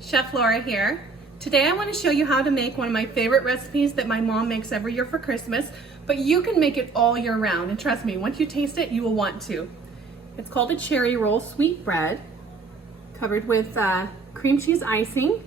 Chef Laura here. Today I want to show you how to make one of my favorite recipes that my mom makes every year for Christmas, but you can make it all year round, and trust me, once you taste it, you will want to. It's called a cherry roll sweetbread, covered with cream cheese icing.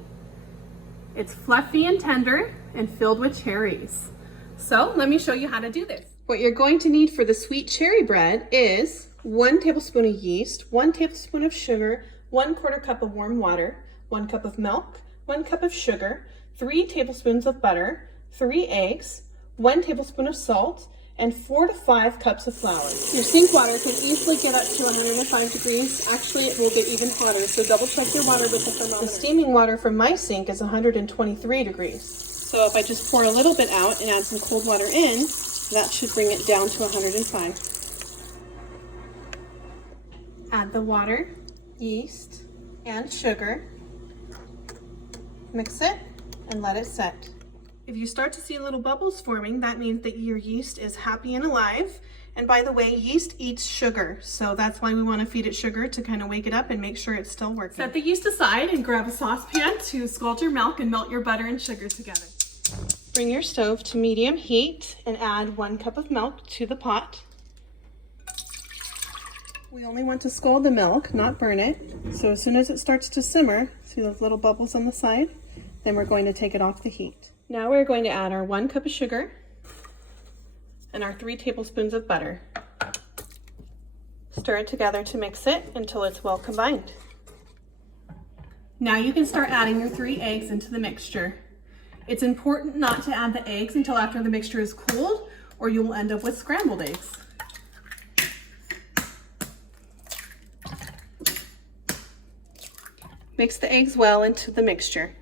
It's fluffy and tender and filled with cherries. So let me show you how to do this. What you're going to need for the sweet cherry bread is 1 tablespoon of yeast, 1 tablespoon of sugar, 1/4 cup of warm water, 1 cup of milk, 1 cup of sugar, 3 tablespoons of butter, 3 eggs, 1 tablespoon of salt, and 4 to 5 cups of flour. Your sink water can easily get up to 105 degrees. Actually, it will get even hotter, so double check your water with the thermometer. The steaming water from my sink is 123 degrees. So if I just pour a little bit out and add some cold water in, that should bring it down to 105. Add the water, yeast, and sugar. Mix it and let it set. If you start to see little bubbles forming, that means that your yeast is happy and alive. And by the way, yeast eats sugar, so that's why we want to feed it sugar to kind of wake it up and make sure it's still working. Set the yeast aside and grab a saucepan to scald your milk and melt your butter and sugar together. Bring your stove to medium heat and add 1 cup of milk to the pot. We only want to scald the milk, not burn it. So as soon as it starts to simmer, see those little bubbles on the side? Then we're going to take it off the heat. Now we're going to add our 1 cup of sugar and our 3 tablespoons of butter. Stir it together to mix it until it's well combined. Now you can start adding your 3 eggs into the mixture. It's important not to add the eggs until after the mixture is cooled, or you will end up with scrambled eggs. Mix the eggs well into the mixture.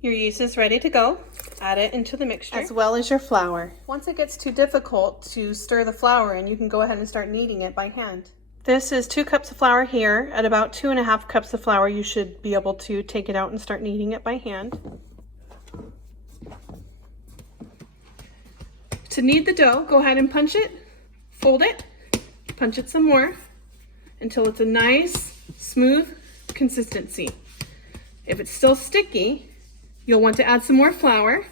Your yeast is ready to go. Add it into the mixture, as well as your flour. Once it gets too difficult to stir the flour in, you can go ahead and start kneading it by hand. This is 2 cups of flour here. At about 2.5 cups of flour, you should be able to take it out and start kneading it by hand. To knead the dough, go ahead and punch it, fold it, punch it some more until it's a nice, smooth consistency. If it's still sticky, you'll want to add some more flour.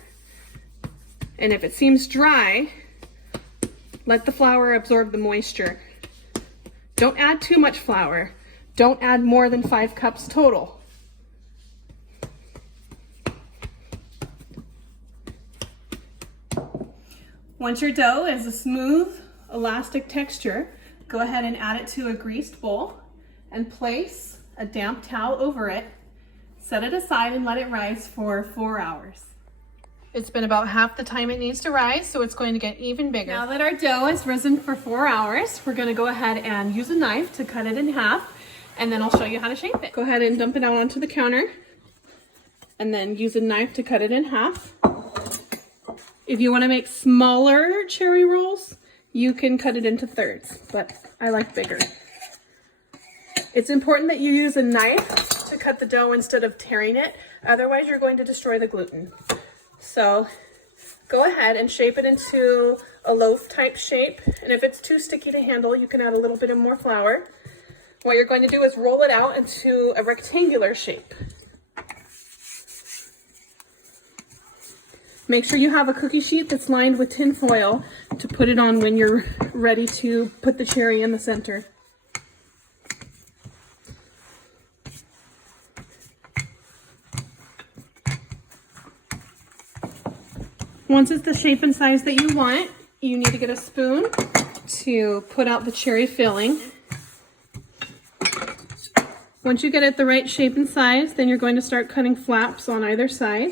And if it seems dry, let the flour absorb the moisture. Don't add too much flour. Don't add more than 5 cups total. Once your dough is a smooth, elastic texture, go ahead and add it to a greased bowl and place a damp towel over it. Set it aside and let it rise for 4 hours. It's been about half the time it needs to rise, so it's going to get even bigger. Now that our dough has risen for 4 hours, we're going to go ahead and use a knife to cut it in half, and then I'll show you how to shape it. Go ahead and dump it out onto the counter, and then use a knife to cut it in half. If you want to make smaller cherry rolls, you can cut it into thirds, but I like bigger. It's important that you use a knife to cut the dough instead of tearing it, otherwise you're going to destroy the gluten. So go ahead and shape it into a loaf type shape, and if it's too sticky to handle, you can add a little bit of more flour. What you're going to do is roll it out into a rectangular shape. Make sure you have a cookie sheet that's lined with tin foil to put it on when you're ready to put the cherry in the center. Once it's the shape and size that you want, you need to get a spoon to put out the cherry filling. Once you get it the right shape and size, then you're going to start cutting flaps on either side.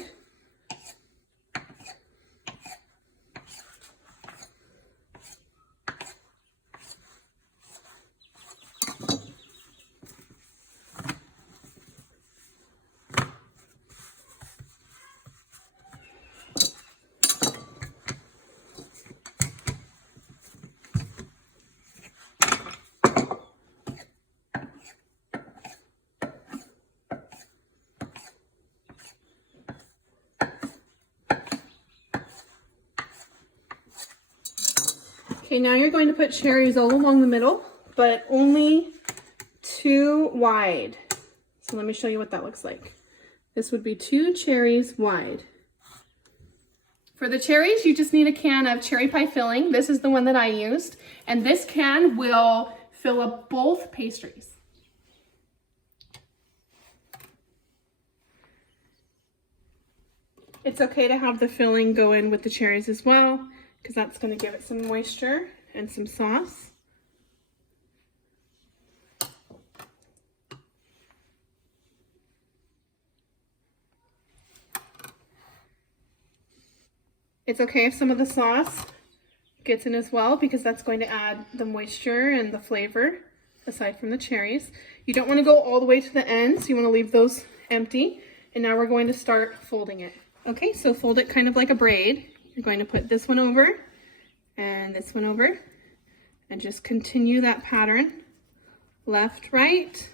Okay, now you're going to put cherries all along the middle but only 2 wide. So let me show you what that looks like. This would be 2 cherries wide. For the cherries, you just need a can of cherry pie filling. This is the one that I used. And this can will fill up both pastries. It's okay to have the filling go in with the cherries as well, because that's going to give it some moisture and some sauce. It's okay if some of the sauce gets in as well, because that's going to add the moisture and the flavor aside from the cherries. You don't want to go all the way to the end, so you want to leave those empty. And now we're going to start folding it. Okay, so fold it kind of like a braid. You're going to put this one over and this one over and just continue that pattern. Left, right.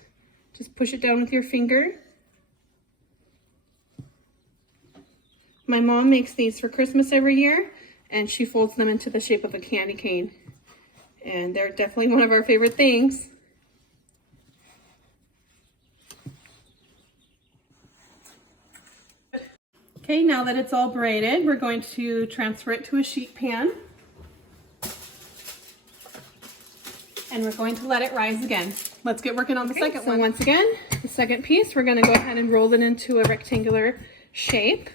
Just push it down with your finger. My mom makes these for Christmas every year, and she folds them into the shape of a candy cane. And they're definitely one of our favorite things. Okay, now that it's all braided, we're going to transfer it to a sheet pan. And we're going to let it rise again. Let's get working on the second one. So once again, the second piece, we're gonna go ahead and roll it into a rectangular shape.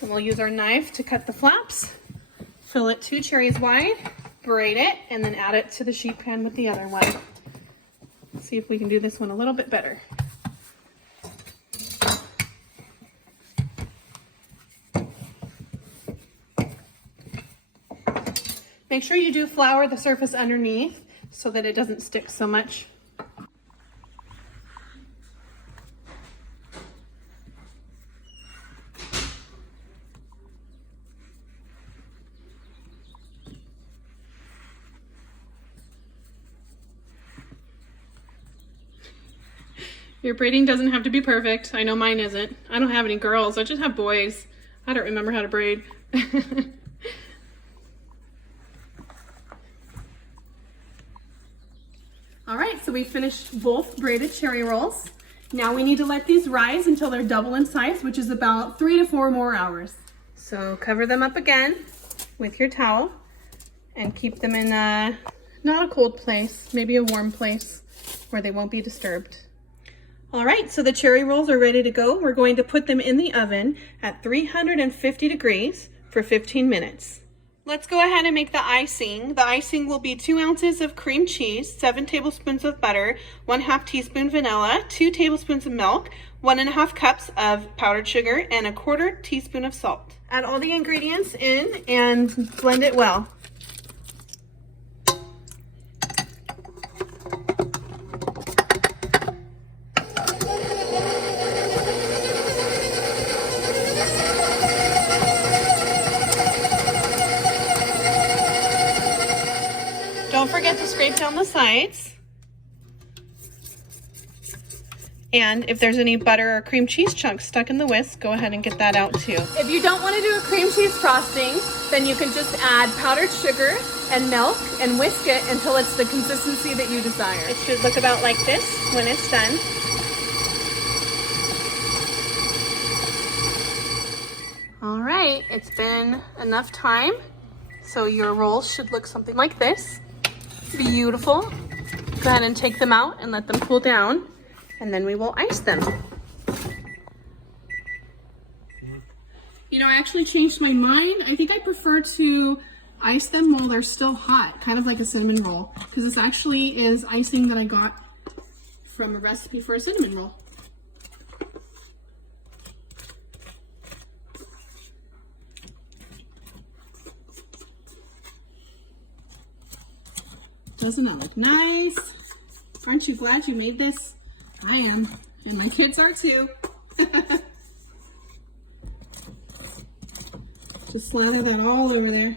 And we'll use our knife to cut the flaps. Fill it 2 cherries wide, braid it, and then add it to the sheet pan with the other one. Let's see if we can do this one a little bit better. Make sure you do flour the surface underneath so that it doesn't stick so much. Your braiding doesn't have to be perfect. I know mine isn't. I don't have any girls. I just have boys. I don't remember how to braid. All right, so we finished both braided cherry rolls. Now we need to let these rise until they're double in size, which is about 3 to 4 more hours. So cover them up again with your towel and keep them in not a cold place, maybe a warm place where they won't be disturbed. All right, so the cherry rolls are ready to go. We're going to put them in the oven at 350 degrees for 15 minutes. Let's go ahead and make the icing. The icing will be 2 ounces of cream cheese, 7 tablespoons of butter, 1/2 teaspoon vanilla, 2 tablespoons of milk, 1½ cups of powdered sugar, and 1/4 teaspoon of salt. Add all the ingredients in and blend it well. Don't forget to scrape down the sides. And if there's any butter or cream cheese chunks stuck in the whisk, go ahead and get that out too. If you don't want to do a cream cheese frosting, then you can just add powdered sugar and milk and whisk it until it's the consistency that you desire. It should look about like this when it's done. All right, it's been enough time. So your rolls should look something like this. Beautiful. Go ahead and take them out and let them cool down, and then we will ice them. You know, I actually changed my mind. I think I prefer to ice them while they're still hot, kind of like a cinnamon roll, because this actually is icing that I got from a recipe for a cinnamon roll. Doesn't that look nice? Aren't you glad you made this? I am, and my kids are too. Just slather that all over there.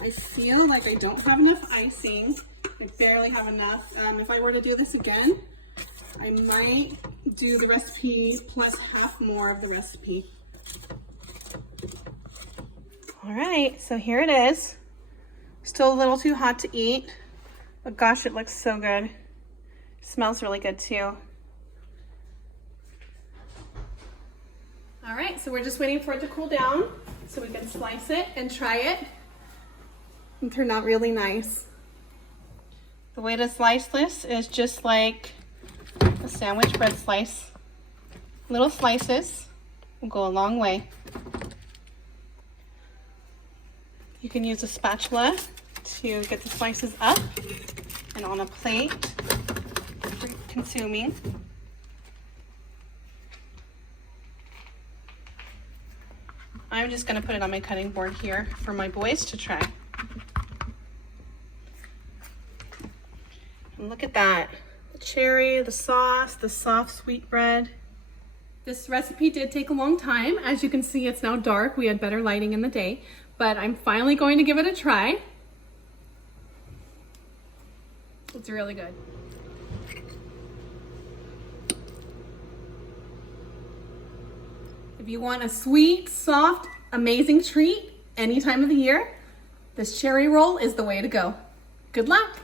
I feel like I don't have enough icing. I barely have enough. If I were to do this again, I might do the recipe plus half more of the recipe. All right, so here it is. Still a little too hot to eat. But gosh, it looks so good. Smells really good too. All right, so we're just waiting for it to cool down so we can slice it and try it. It turned out really nice. The way to slice this is just like a sandwich bread slice. Little slices will go a long way. You can use a spatula to get the slices up and on a plate for consuming. I'm just going to put it on my cutting board here for my boys to try. And look at that. The cherry, the sauce, the soft sweet bread. This recipe did take a long time. As you can see, it's now dark. We had better lighting in the day, but I'm finally going to give it a try. It's really good. If you want a sweet, soft, amazing treat any time of the year, this cherry roll is the way to go. Good luck!